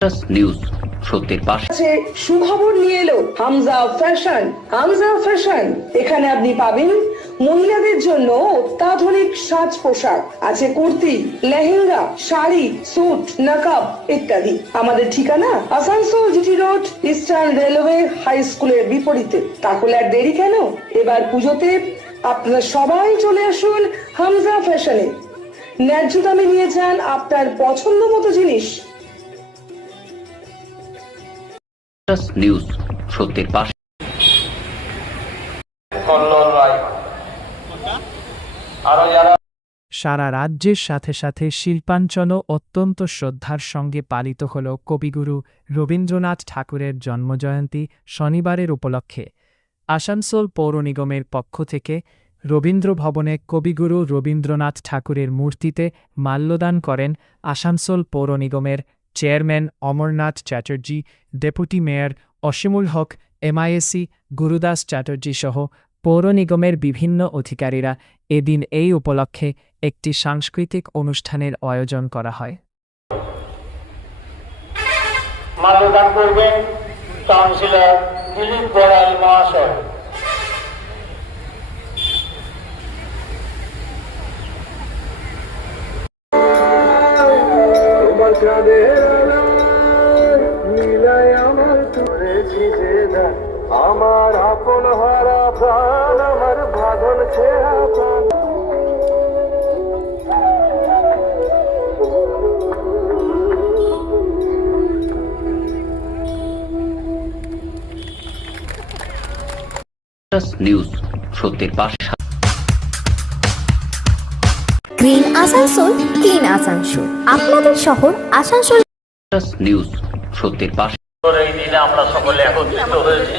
News সত্যের পাশে। সুখবর নিয়ে এলো হামজা ফ্যাশন। হামজা ফ্যাশন, এখানে আপনি পাবেন মহিলাদের জন্য অত্যাধুনিক সাজ পোশাক, আছে কুর্তি, লেহেঙ্গা, শাড়ি, স্যুট, নকাব ইত্যাদি। আমাদের ঠিকানা Asansol GT road, eastern railway high স্কুলের বিপরীতে। তাহলে আর দেরি কেন, এবার পুজোতে আপনারা সবাই চলে আসুন হামজা ফ্যাশনে। ন্যায্য দামে নিয়ে যান আপনার পছন্দ মতো জিনিস। নিউজ সত্যের পাশে। সারা রাজ্যের সাথে সাথে শিল্পাঞ্চলও অত্যন্ত শ্রদ্ধার সঙ্গে পালিত হল কবিগুরু রবীন্দ্রনাথ ঠাকুরের জন্মজয়ন্তী শনিবারের উপলক্ষে। আসানসোল পৌর নিগমের পক্ষ থেকে রবীন্দ্র ভবনে কবিগুরু রবীন্দ্রনাথ ঠাকুরের মূর্তিতে মাল্যদান করেন আসানসোল পৌর নিগমের chairman Amarnath Chatterjee, deputy mayor Asimul Haque, MIC Gurudas Chatterjee সহ পৌর নিগমের বিভিন্ন অধিকারীরা। এদিন এই উপলক্ষে একটি সাংস্কৃতিক অনুষ্ঠানের আয়োজন করা হয়। মাল্যদান করবেন কাউন্সিলর দিলীপ বড়াই মহাশয়। আমার আপন হারা প্রাণ, আমার বাঁধন ছেঁড়া প্রাণ। নিউজ সত্যের পাশে। গ্রিন আসানসোল, ক্লিন আসানসোল, আপনাদের শহর আসানসোল। নিউজ সত্যের পাশে। এই দিনে আমরা সকলে একত্রিত হয়েছি।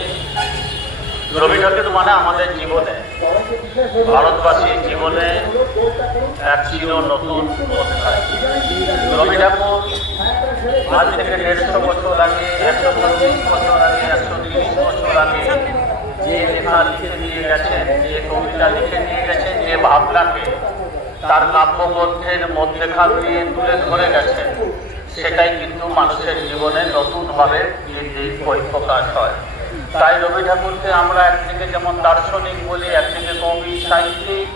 রবি ঠাকুর মানে আমাদের জীবনে, ভারতবাসীর জীবনে এক চির নতুন অধ্যায়। রবি ঠাকুর আজ থেকে 150 বছর আগে, 125 বছর আগে, 130 বছর আগে যে লেখা লিখে দিয়ে গেছেন, যে কবিতা লিখে নিয়ে গেছেন, যে ভাবনাকে তার কাব্যগ্রন্থের মধ্যেখান দিয়ে তুলে ধরে গেছেন, সেটাই কিন্তু মানুষের জীবনে নতুনভাবে প্রকাশ হয়। তাই রবি ঠাকুরকে আমরা একদিকে যেমন দার্শনিক বলি, একদিকে কবি, সাহিত্যিক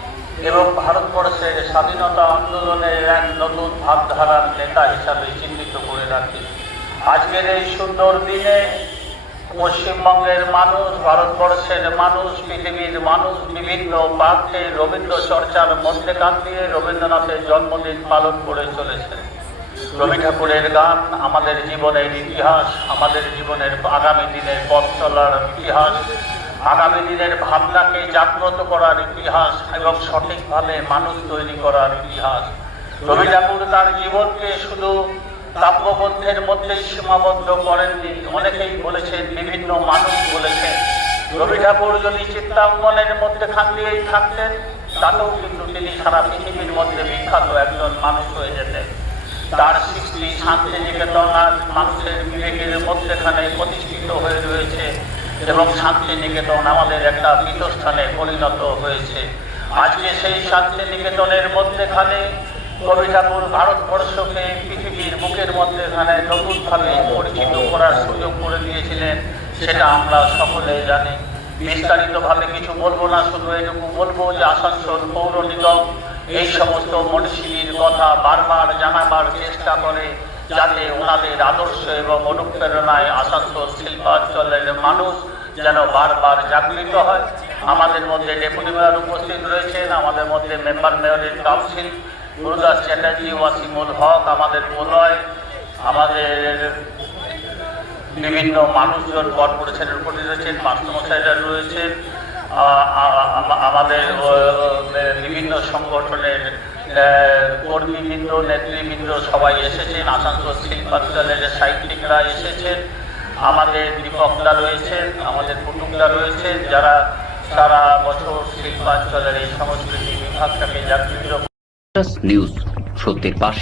এবং ভারতবর্ষের স্বাধীনতা আন্দোলনের এক নতুন ভাবধারার নেতা হিসাবে চিহ্নিত করে রাখি। আজকের এই সুন্দর দিনে পশ্চিমবঙ্গের মানুষ, ভারতবর্ষের মানুষ, পৃথিবীর মানুষ বিভিন্ন প্রান্তে রবীন্দ্র চর্চার মধ্যেখান দিয়ে রবীন্দ্রনাথের জন্মদিন পালন করে চলেছে। রবি ঠাকুরের গান আমাদের জীবনের ইতিহাস, আমাদের জীবনের আগামী দিনের পথ চলার ইতিহাস, আগামী দিনের ভাবনাকে জাগ্রত করার ইতিহাস এবং সঠিকভাবে মানুষ তৈরি করার ইতিহাস। রবি ঠাকুর তার জীবনকে শুধু কাব্যগ্রন্থের মধ্যেই সীমাবদ্ধ করেননি। অনেকেই বলেছেন, বিভিন্ন মানুষ বলেছেন, রবি ঠাকুর যদি চিত্রাঙ্গনের মধ্যে খান দিয়েই থাকতেন, তাতেও কিন্তু তিনি সারা পৃথিবীর মধ্যে বিখ্যাত একজন মানুষ হয়ে যেতেন। তার সৃষ্টি শান্তিনিকেতন আজ মানুষের বিবেকের মধ্যেখানে প্রতিষ্ঠিত হয়ে রয়েছে এবং শান্তিনিকেতন আমাদের একটা পীঠস্থানে পরিণত হয়েছে। আজকে সেই শান্তিনিকেতনের মধ্যেখানে রবি ঠাকুর ভারতবর্ষকে পৃথিবীর বুকের মধ্যেখানে নতুনভাবে পরিচিত করার সুযোগ করে দিয়েছিলেন, সেটা আমরা সকলে জানি। বিস্তারিতভাবে কিছু বলবো না, শুধু এটুকু বলবো যে আসানসোল পৌর নিগম এই সমস্ত মনীষীর কথা বারবার জানাবার চেষ্টা করে, যাতে ওনাদের আদর্শ এবং অনুপ্রেরণায় আসানসোল শিল্পাঞ্চলের মানুষ যেন বারবার জাগৃত হয়। আমাদের মধ্যে ডেপুটি মেয়র উপস্থিত রয়েছেন, আমাদের মধ্যে মেম্বার মেয়রের কাউন্সিল গুরুদাস চ্যাটার্জি, ওয়াসিমুল হক, আমাদের প্রলয়, আমাদের বিভিন্ন মানুষজন কর্পোরেশনের উপস্থিত রয়েছেন, মাস্টারমশাইরা রয়েছেন, আমাদের বিভিন্ন সংগঠনের কর্মীবৃন্দ, নেতৃবৃন্দ সবাই এসেছেন, আসানসোল শিল্পাঞ্চলের সাহিত্যিকরা এসেছেন, আমাদের দীপকরা রয়েছেন, আমাদের কুটুমরা রয়েছেন, যারা সারা বছর শিল্পাঞ্চলের এই সংস্কৃতি বিভাগটাকে জাগৃত। নিউজ সত্যের পাশে।